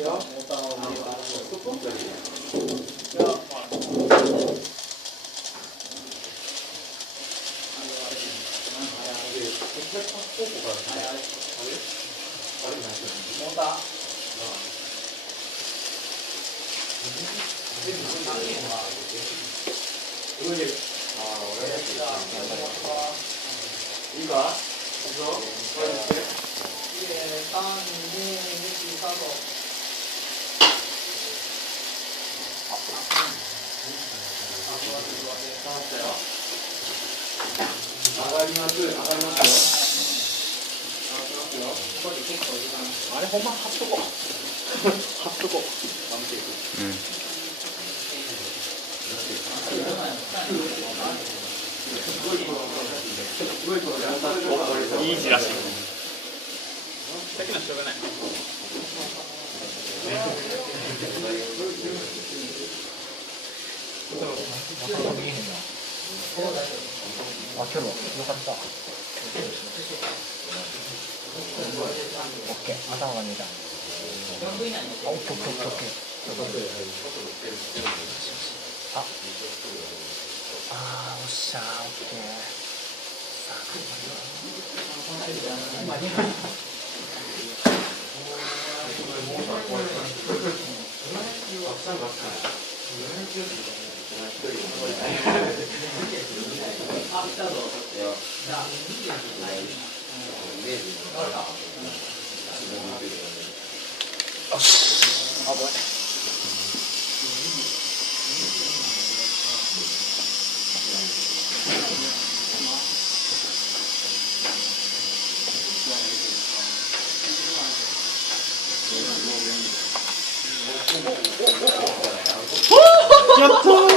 よ。いいか？いいぞ。これですね。3、2、1、スタート。上がります。上がりますよ。あれほんま貼っとこう。貼っとこう。いい字らしい。だけどしょうがない。あ、今日よかった。オッケー、頭が見えた。あ、オッケー、オッケー、オッケー、オッケー。あ、おっしゃー、オッケー。あ、ごめん。やったー。